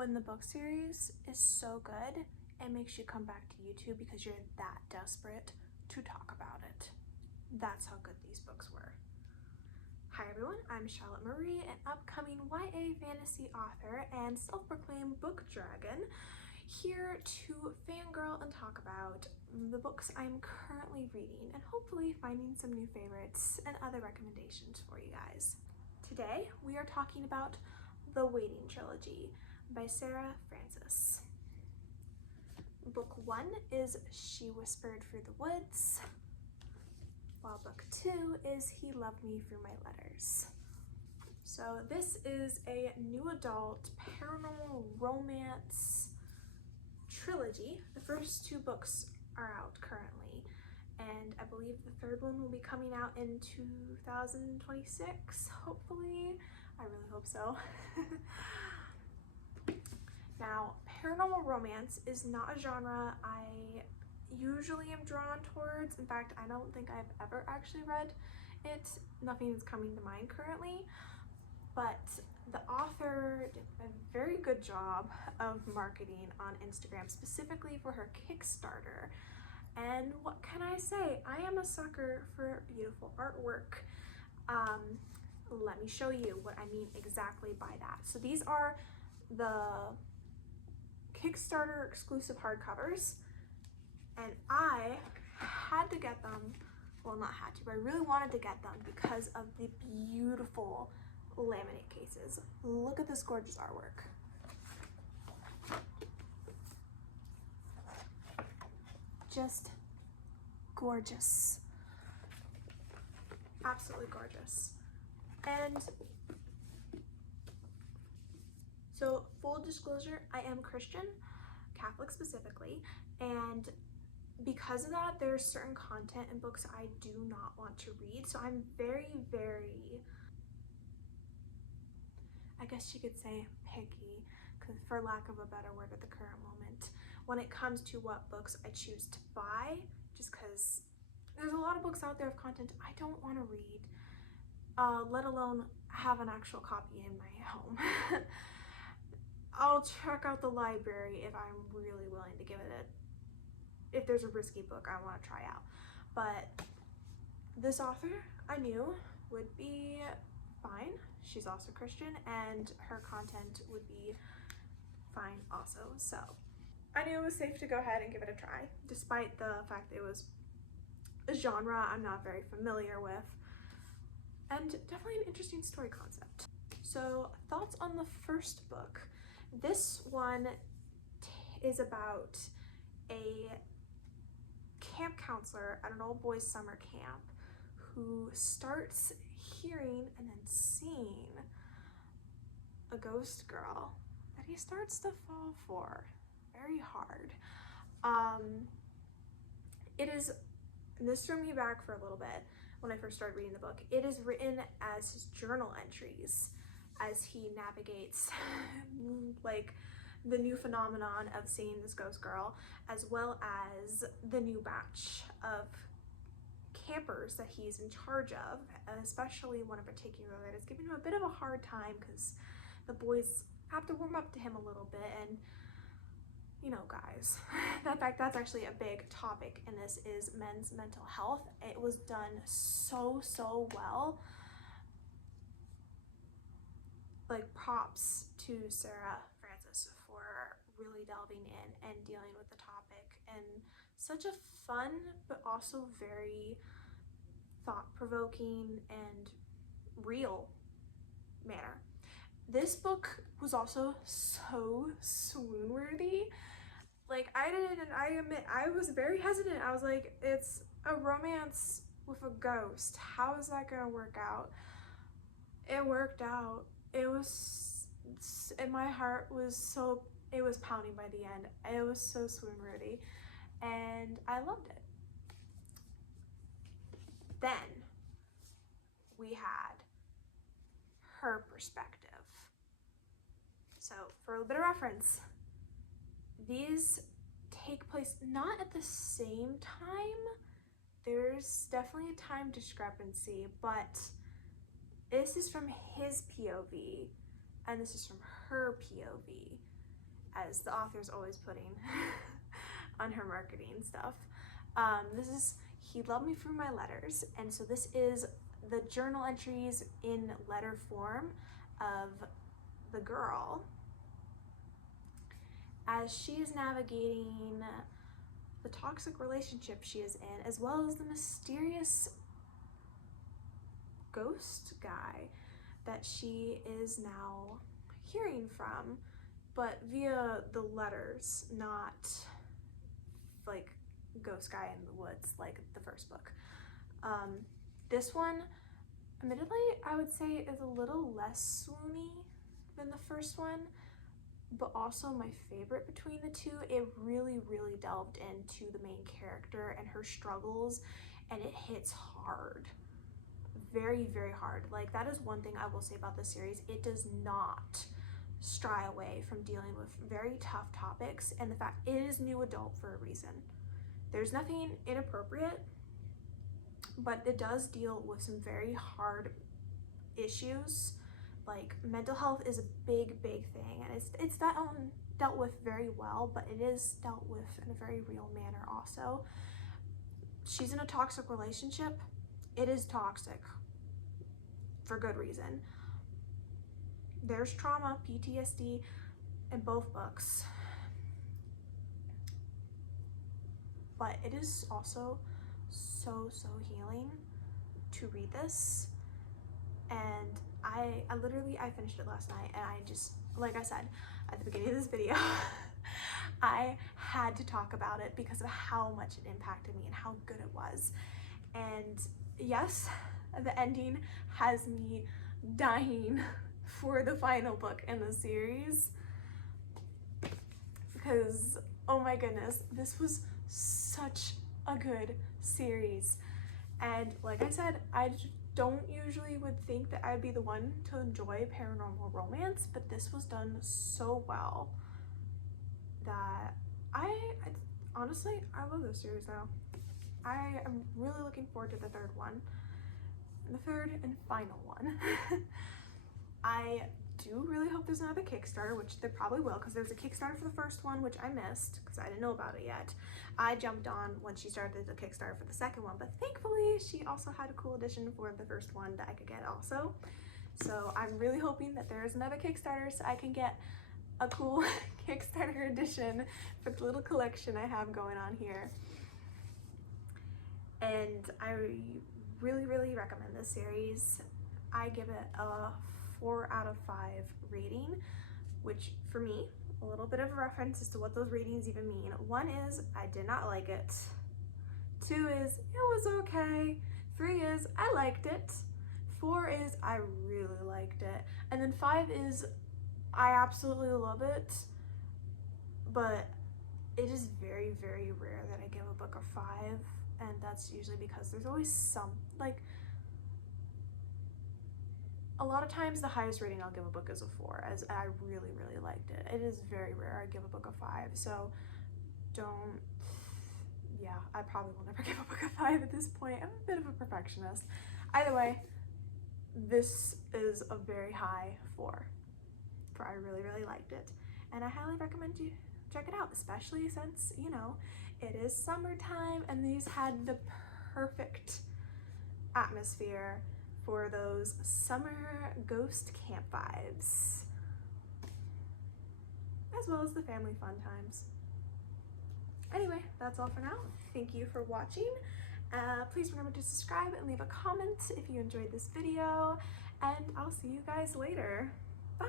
when the book series is so good, it makes you come back to YouTube because you're that desperate to talk about it. That's how good these books were. Hi everyone, I'm Charlotte Marie, an upcoming YA fantasy author and self-proclaimed book dragon, here to fangirl and talk about the books I'm currently reading and hopefully finding some new favorites and other recommendations for you guys. Today we are talking about The Waiting Trilogy by Sarah Francis. Book 1 is She Whispered Through the Woods, while book 2 is He Loved Me Through My Letters. So this is a new adult paranormal romance trilogy. The first 2 books are out currently, and I believe the third one will be coming out in 2026, hopefully. I really hope so. Now, paranormal romance is not a genre I usually am drawn towards. In fact, I don't think I've ever actually read it. Nothing is coming to mind currently, but the author did a very good job of marketing on Instagram, specifically for her Kickstarter. And what can I say? I am a sucker for beautiful artwork. Let me show you what I mean exactly by that. So these are the Kickstarter exclusive hardcovers, and I had to get them, well, not had to, but I really wanted to get them because of the beautiful laminate cases. Look at this gorgeous artwork. Just gorgeous. Absolutely gorgeous. And so, full disclosure, I am Christian, Catholic specifically, and because of that, there's certain content in books I do not want to read. So I'm very, I guess you could say picky, for lack of a better word at the current moment, when it comes to what books I choose to buy, just because there's a lot of books out there of content I don't want to read, let alone have an actual copy in my home. I'll check out the library if I'm really willing to give it if there's a risky book I want to try out. But this author I knew would be fine. She's also Christian and her content would be fine also. So I knew it was safe to go ahead and give it a try, despite the fact that it was a genre I'm not very familiar with, and definitely an interesting story concept. So thoughts on the first book. This one is about a camp counselor at an old boys summer camp who starts hearing and then seeing a ghost girl that he starts to fall for very hard. This threw me back for a little bit when I first started reading the book. It is written as his journal entries as he navigates like the new phenomenon of seeing this ghost girl, as well as the new batch of campers that he's in charge of, especially one in particular that is giving him a bit of a hard time because the boys have to warm up to him a little bit. And you know, guys, that's actually a big topic in this is men's mental health. It was done so well. Like, props to Sarah Francis for really delving in and dealing with the topic in such a fun but also very thought-provoking and real manner. This book was also so swoon-worthy. Like, I admit, I was very hesitant. I was like, it's a romance with a ghost. How is that gonna work out? It worked out. It was, and my heart was it was pounding by the end. It was so swoon-worthy, and I loved it. Then we had her perspective. So for a bit of reference, these take place not at the same time. There's definitely a time discrepancy, but this is from his POV and this is from her POV. as the author's always putting on her marketing stuff. This is He Loved Me Through My Letters, and so this is the journal entries in letter form of the girl as she is navigating the toxic relationship she is in, as well as the mysterious ghost guy that she is now hearing from, but via the letters, not like ghost guy in the woods like the first book. This one, admittedly, I would say is a little less swoony than the first one, but also my favorite between the two. It really delved into the main character and her struggles, and it hits hard. Very hard. Like, that is one thing I will say about this series. It does not shy away from dealing with very tough topics, and the fact it is new adult for a reason. There's nothing inappropriate, but it does deal with some very hard issues. Like, mental health is a big thing, and it's dealt with very well, but it is dealt with in a very real manner also. She's in a toxic relationship. It is toxic for good reason. There's trauma, PTSD in both books, but it is also so healing to read this. And I finished it last night, and I just, like I said at the beginning of this video, I had to talk about it because of how much it impacted me and how good it was. And yes, the ending has me dying for the final book in the series, because oh my goodness, this was such a good series. And like I said, I don't usually would think that I'd be the one to enjoy paranormal romance, but this was done so well that I honestly, I love this series now. I am really looking forward to the third one, the third and final one. I do really hope there's another Kickstarter, which there probably will, because there's a Kickstarter for the first one, which I missed because I didn't know about it yet. I jumped on when she started the Kickstarter for the second one, but thankfully she also had a cool edition for the first one that I could get also. So I'm really hoping that there is another Kickstarter so I can get a cool Kickstarter edition for the little collection I have going on here. And I really recommend this series. I give it a 4 out of 5 rating, which for me, a little bit of a reference as to what those ratings even mean. 1 is I did not like it. 2 is it was okay. 3 is I liked it. 4 is I really liked it. And then 5 is I absolutely love it. But it is very rare that I give a book a 5, and that's usually because there's always some, like, a lot of times the highest rating I'll give a book is a 4, as I really liked it. It is very rare I give a book a 5, so I probably will never give a book a 5 at this point. I'm a bit of a perfectionist. Either way, this is a very high 4, for I really liked it. And I highly recommend you check it out, especially since, you know, it is summertime and these had the perfect atmosphere for those summer ghost camp vibes, as well as the family fun times. Anyway, that's all for now. Thank you for watching. Please remember to subscribe and leave a comment if you enjoyed this video, and I'll see you guys later. Bye!